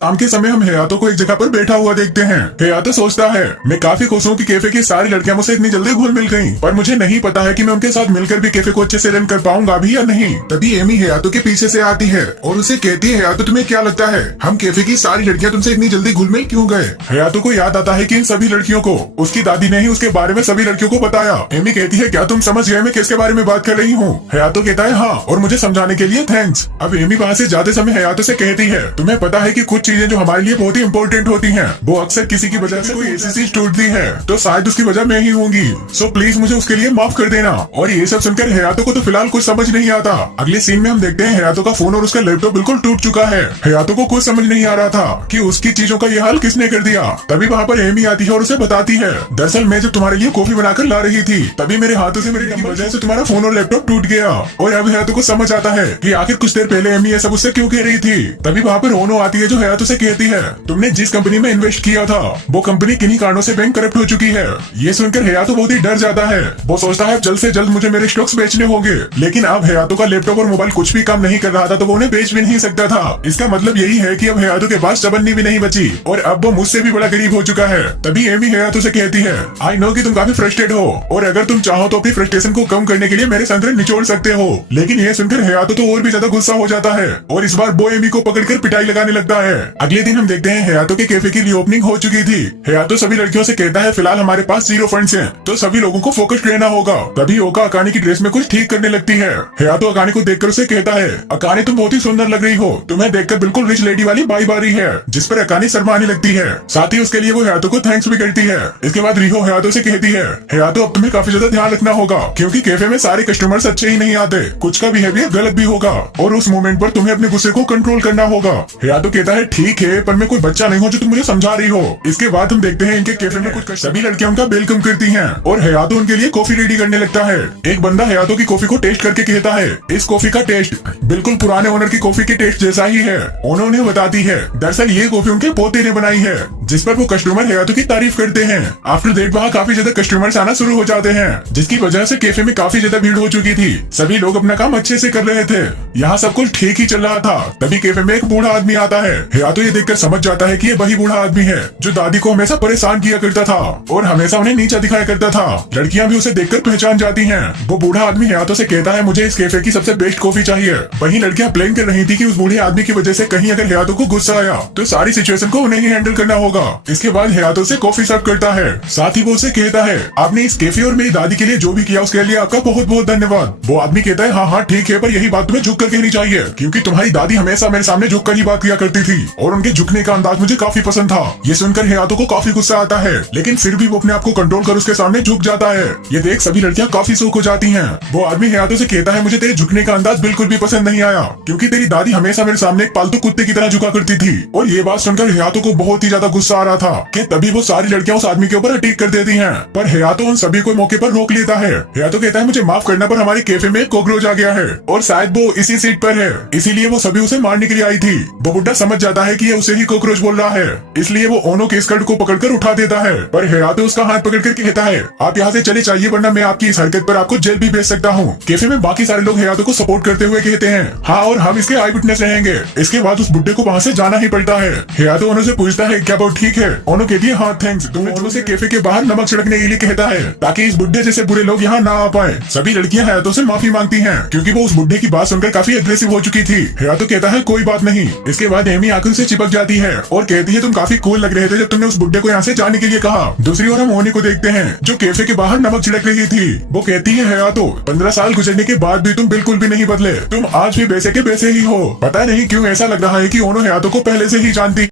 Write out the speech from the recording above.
शाम के समय हम हयातो को एक जगह पर बैठा हुआ देखते हैं। हयातो सोचता है, मैं काफी खुश हूँ कि कैफे की सारी लड़कियां मुझसे इतनी जल्दी घुल मिल गईं, पर मुझे नहीं पता है कि मैं उनके साथ मिलकर भी कैफे को अच्छे से रन कर पाऊंगा भी या नहीं। तभी एमी हयातो के पीछे से आती है और उसे कहती है, हयातो तुम्हें क्या लगता है हम कैफे की सारी लड़कियां तुमसे इतनी जल्दी घुल मिल क्यों गए? हयातो को याद आता है कि इन सभी लड़कियों को उसकी दादी ने ही उसके बारे में सभी लड़कियों को बताया। एमी कहती है, क्या तुम समझ गए मैं किसके बारे में बात कर रही हूँ? हयातो कहता है, हाँ, और मुझे समझाने के लिए थैंक्स। अब एमी वहाँ से जाते समय हयातो से कहती है, तुम्हें पता है कि कुछ चीजें जो हमारे लिए बहुत ही इम्पोर्टेंट होती हैं, वो अक्सर किसी की वजह से कोई ऐसी चीज टूटती है, तो शायद उसकी वजह मैं ही होंगी। सो प्लीज मुझे उसके लिए माफ कर देना। और ये सब सुनकर हयातो को तो फिलहाल कुछ समझ नहीं आता। अगले सीन में हम देखते हैं हयातो का फोन और उसका लैपटॉप बिल्कुल टूट चुका है। हयातो को कुछ समझ नहीं आ रहा था कि उसकी चीजों का ये हाल किसने कर दिया। तभी वहाँ पर एमी आती है और उसे बताती है, दरअसल मैं जब तुम्हारे लिए कॉफी बनाकर ला रही थी तभी मेरे हाथों से मेरी वजह से तुम्हारा फोन और लैपटॉप टूट गया। और अब हयातो को समझ आता है कि आखिर कुछ देर पहले एमी ये सब उससे क्यों कह रही थी। तभी वहाँ पर ओनो आती है जो हयातो से कहती है, तुमने जिस कंपनी में इन्वेस्ट किया था वो कंपनी किन्हीं कारणों से बैंक करप्ट हो चुकी है। ये सुनकर हयातो बहुत ही डर जाता है। वो सोचता है जल्द से जल्द मुझे मेरे स्टॉक्स बेचने होंगे, लेकिन अब हयातो का लैपटॉप और मोबाइल कुछ भी काम नहीं कर रहा था तो वो उन्हें बेच भी नहीं सकता था। इसका मतलब यही है कि अब हयातो के पास चबन्नी भी नहीं बची और अब वो मुझसे भी बड़ा गरीब हो चुका है। तभी एमी हयातो से कहती है, आई नो कि तुम काफी फ्रस्ट्रेट हो और अगर तुम चाहो तो अपनी फ्रस्ट्रेशन को कम करने के लिए मेरे संतरे निचोड़ सकते हो। लेकिन ये सुनकर हयातो तो और भी ज्यादा गुस्सा हो जाता है और इस बार वो एमी को पकड़कर पिटाई लगाने लगता है। अगले दिन हम देखते हैं हयातो के कैफे की रीओपनिंग हो चुकी थी। हयातो सभी लड़कियों से कहता है, फिलहाल हमारे पास 0 फंड्स हैं, तो सभी लोगों को फोकस्ड रहना होगा। तभी ओका अकाने की ड्रेस में कुछ ठीक करने लगती है। हयातो अकाने को देखकर उसे कहता है, अकाने तुम बहुत ही सुंदर लग रही हो, तुम्हें देखकर बिल्कुल रिच लेडी वाली वाइब आ रही है। जिस पर अकाने शर्माने लगती है। साथ ही उसके लिए वो हयातो को थैंक्स भी करती है। इसके बाद रिहो हयातो से कहती है, हयातो अब तुम्हें काफी ज्यादा ध्यान रखना होगा क्योंकि कैफे में सारे कस्टमर्स अच्छे ही नहीं आते, कुछ का बिहेवियर गलत भी होगा और उस मोमेंट पर तुम्हें अपने गुस्से को कंट्रोल करना होगा। हयातो कहता है, ठीक है, पर मैं कोई बच्चा नहीं हूँ जो तुम मुझे समझा रही हो। इसके बाद हम देखते हैं इनके कैफे में कुछ सभी लड़कियां उनका वेलकम करती हैं और हयातो उनके लिए कॉफी रेडी करने लगता है। एक बंदा हयातो की कॉफी को टेस्ट करके कहता है, इस कॉफी का टेस्ट बिल्कुल पुराने ओनर की कॉफी के टेस्ट जैसा ही है। उन्होंने बताती है, दरअसल ये कॉफी उनके पोते ने बनाई है, जिस पर वो कस्टमर हयातो की तारीफ करते हैं। आफ्टर दैट वहाँ काफी ज्यादा कस्टमर्स आना शुरू हो जाते हैं, जिसकी वजह से कैफे में काफी ज्यादा भीड़ हो चुकी थी। सभी लोग अपना काम अच्छे से कर रहे थे, यहाँ सब कुछ ठीक ही चल रहा था। तभी कैफे में एक बूढ़ा आदमी आता है। हयातो ये देखकर समझ जाता है कि ये वही बूढ़ा आदमी है जो दादी को हमेशा परेशान किया करता था और हमेशा उन्हें नीचा दिखाया करता था। लड़कियां भी उसे देखकर पहचान जाती हैं। वो बूढ़ा आदमी हयातो से कहता है, मुझे इस कैफे की सबसे बेस्ट कॉफी चाहिए। वहीं लड़कियां प्लान कर रही थी कि उस बूढ़े आदमी की वजह से कहीं अगर हयातो को गुस्सा आया तो सारी सिचुएशन को उन्हें ही हैंडल करना होगा। इसके बाद हयातो से कॉफी सर्व करता है। साथ ही वो उसे कहता है, आपने इस कैफे और मेरी दादी के लिए जो भी किया उसके लिए आपका बहुत बहुत धन्यवाद। वो आदमी कहता है, हाँ हाँ ठीक है, पर यही बात तुम्हें झुक कर कहनी चाहिए क्योंकि तुम्हारी दादी हमेशा मेरे सामने झुक कर ही बात किया करती थी और उनके झुकने का अंदाज मुझे काफी पसंद था। ये सुनकर हयातो को काफी गुस्सा आता है, लेकिन फिर भी वो अपने आप को कंट्रोल कर उसके सामने झुक जाता है। ये देख सभी लड़कियां काफी शौक हो जाती हैं। वो आदमी हयातो से कहता है, मुझे तेरे झुकने का अंदाज बिल्कुल भी पसंद नहीं आया क्योंकि तेरी दादी हमेशा मेरे सामने एक पालतू कुत्ते की तरह झुका करती थी। और ये बात सुनकर हयातो को बहुत ही ज्यादा गुस्सा आ रहा था कि तभी वो सारी लड़कियां उस आदमी के ऊपर अटैक कर देती हैं। पर हयातो उन सभी को मौके पर रोक लेता है। हयातो कहता है, मुझे माफ करना पर हमारे कैफे में कॉकरोच आ गया है और शायद वो इसी सीट पर है, इसीलिए वो सभी उसे मारने के लिए आई थी। वो बुड्ढा समझ जाता है कि ये उसे ही कॉकरोच बोल रहा है, इसलिए वो ओनो के स्कर्ट को पकड़कर उठा देता है। पर हयातो उसका हाथ पकड़कर कहता है, आप यहाँ से चले जाइए वरना मैं आपकी इस हरकत पर आपको जेल भी भेज सकता हूँ। कैफे में बाकी सारे लोग हयातो को सपोर्ट करते हुए कहते हैं, हाँ और हम इसके आई विटनेस रहेंगे। इसके बाद उस बुड्ढे को वहाँ से जाना ही पड़ता है। हयातो ओनो से पूछता है, क्या वो ठीक है? ओनो कहती है, हाँ थैंक्स। तुम ओनो से कैफे के बाहर नमक छिड़कने के लिए कहता है ताकि इस बुड्ढे जैसे बुरे लोग यहाँ ना आ पाए। सभी लड़कियां हयातो से माफी मांगती हैं क्योंकि वो उस बुड्ढे की बात सुनकर काफी एग्रेसिव हो चुकी थी। हयातो कहता है, कोई बात नहीं। इसके बाद एमी आकर उसे चिपक जाती है और कहती है, तुम काफी कूल लग रहे थे जब तुमने उस बुड्ढे को यहाँ से जाने के लिए कहा। दूसरी ओर हम ओनी को देखते हैं जो कैफे के बाहर नमक छिड़क रही थी। वो कहती है, हयातो 15 साल गुजरने के बाद भी तुम बिल्कुल भी नहीं बदले, तुम आज भी वैसे के वैसे ही हो। पता नहीं क्यों ऐसा लग रहा है कि ओनो हयातो को पहले से ही जानती